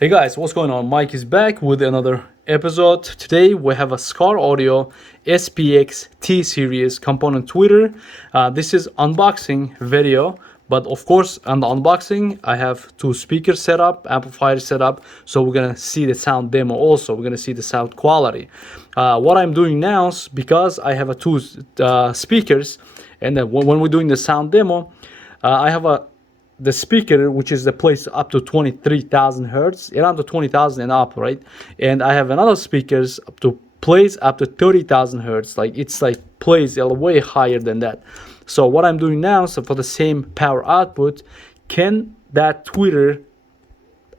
Hey guys, what's going on? Mike is back with another episode. Today we have a Skar Audio SPX-T series component tweeter. This is unboxing video, but of course on the unboxing I have two speakers set up, amplifiers set up, so we're gonna see the sound demo also. We're gonna see the sound quality. What I'm doing now is because I have two speakers, and then when we're doing the sound demo, I have the speaker, which is the place up to 23,000 hertz, around the 20,000 and up, right? And I have another speakers up to plays up to 30,000 hertz. Like it's like plays way higher than that. So what I'm doing now, so for the same power output, can that tweeter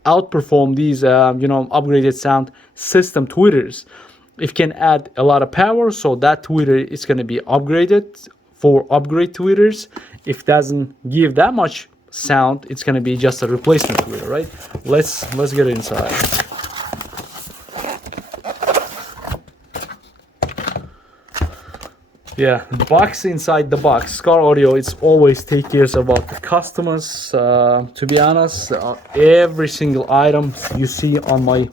outperform these upgraded sound system tweeters? It can add a lot of power, so that tweeter is going to be upgraded for upgrade tweeters. If it doesn't give that much sound, it's going to be just a replacement tweeter, right? Let's get inside. Yeah, the box inside the box. Skar Audio, it's always take care about the customers. To be honest, every single item you see on my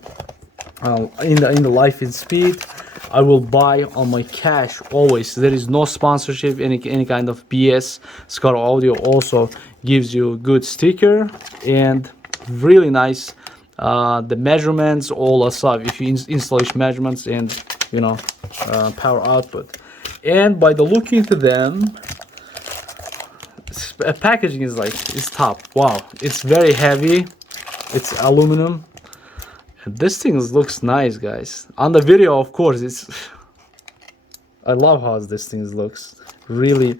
in the life in speed, I will buy on my cash always. There is no sponsorship, any kind of BS. Skar Audio also gives you a good sticker and really nice the measurements, all that stuff. If you installation measurements and power output, and by the look into them, packaging is top. Wow, it's very heavy. It's aluminum. This thing looks nice, guys. On the video, of course, I love how this thing looks. Really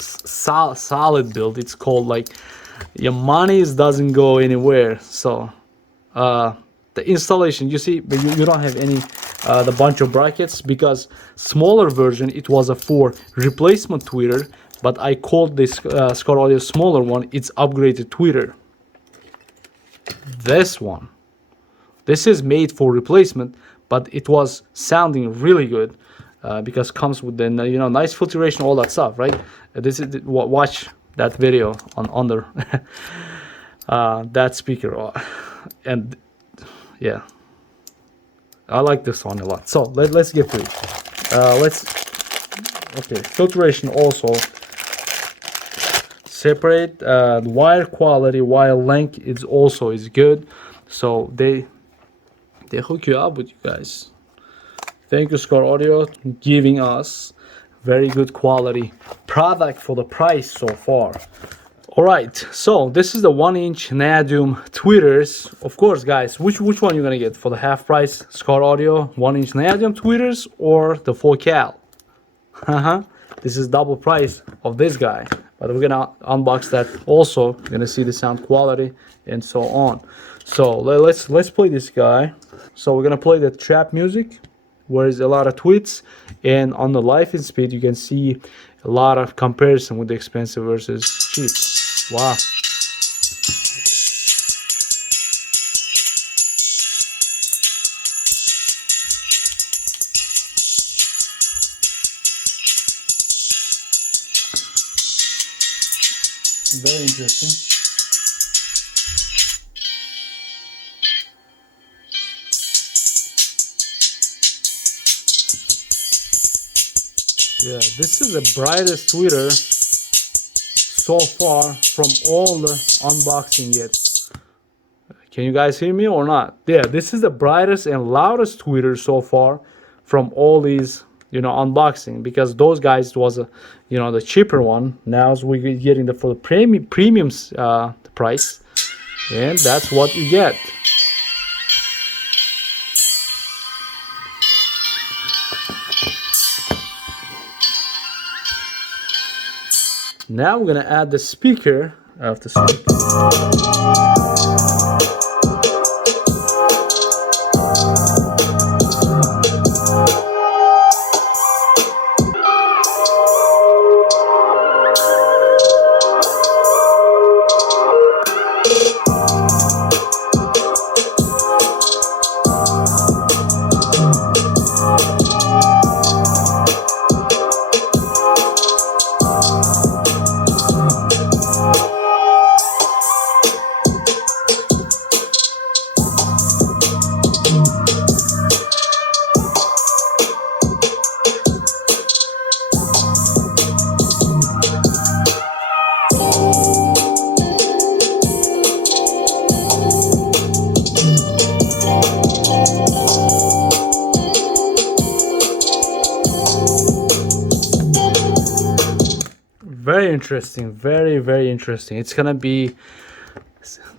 solid build. It's called like your money doesn't go anywhere. So the installation, you see, but you don't have any the bunch of brackets, because smaller version it was a for replacement tweeter, but I called this Skar Audio smaller one, it's upgraded tweeter. This is made for replacement, but it was sounding really good because comes with the nice filtration, all that stuff, right? This is watch that video on under that speaker, and yeah, I like this one a lot. So let's get to it. Okay, filtration also separate. Wire quality, wire length is good. So they hook you up with you guys. Thank you, Skar Audio, giving us very good quality product for the price so far. All right, so this is the 1-inch Neodymium tweeters. Of course, guys, which one you're gonna get for the half price? Skar Audio 1-inch Neodymium tweeters or the 4 cal? This is double price of this guy, but we're gonna unbox that also. We're gonna see the sound quality and so on. So let's play this guy. So we're gonna play the trap music, where is a lot of tweets, and on the live in speed you can see a lot of comparison with the expensive versus cheap. Wow. Very interesting. Yeah, this is the brightest tweeter so far from all the unboxing yet. Can you guys hear me or not? Yeah, this is the brightest and loudest tweeter so far from all these unboxing, because those guys was the cheaper one. Now we're getting for the premium price, and that's what you get. Now we're gonna add the speaker of the speaker. interesting, very interesting. It's gonna be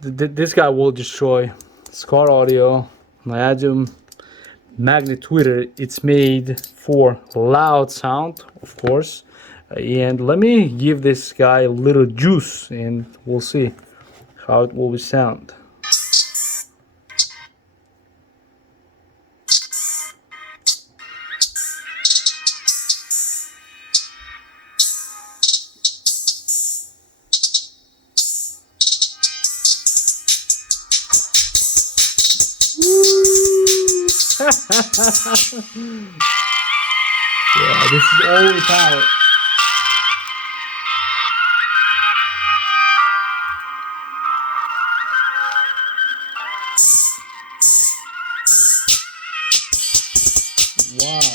this guy will destroy. Skar Audio Neodymium magnet tweeter. It's made for loud sound, of course. And let me give this guy a little juice and we'll see how it will sound. Yeah, this is all the power. Wow.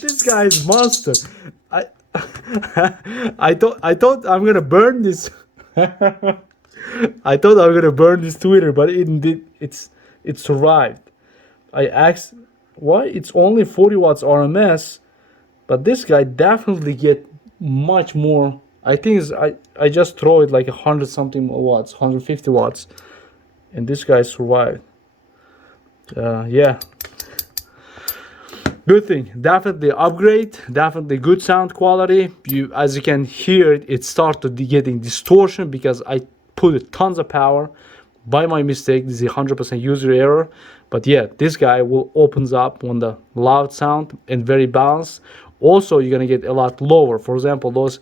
This guy is monster. I I thought I'm gonna burn this. I thought I'm gonna burn this tweeter, but it survived. I asked why it's only 40 watts RMS, but this guy definitely get much more. I think I just throw it like 100 something watts, 150 watts, and this guy survived. Yeah, good thing. Definitely upgrade. Definitely good sound quality. As you can hear, it started getting distortion because I put tons of power by my mistake. This is 100% user error. But yeah, this guy will opens up on the loud sound and very balanced. Also, you're gonna get a lot lower. For example, those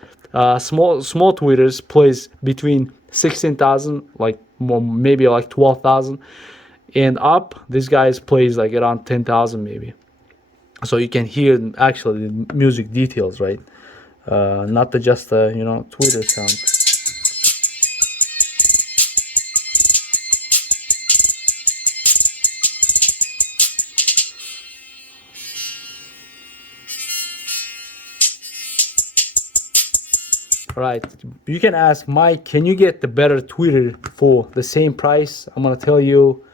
small tweeters plays between 16,000, like maybe like 12,000, and up. This guy's plays like around 10,000 maybe. So you can hear actually the music details, right? Not just you know, tweeter sound. Right, you can ask Mike, can you get the better tweeter for the same price? I'm gonna tell you.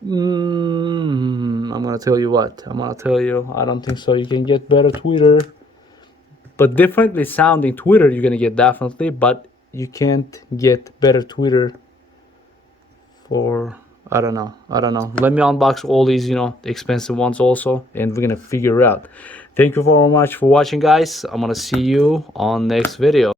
I'm gonna tell you what. I'm gonna tell you. I don't think so. You can get better tweeter, but differently sounding tweeter you're gonna get definitely, but you can't get better tweeter for I don't know. Let me unbox all these, you know, the expensive ones also, and we're gonna figure it out. Thank you very much for watching, guys. I'm gonna see you on next video.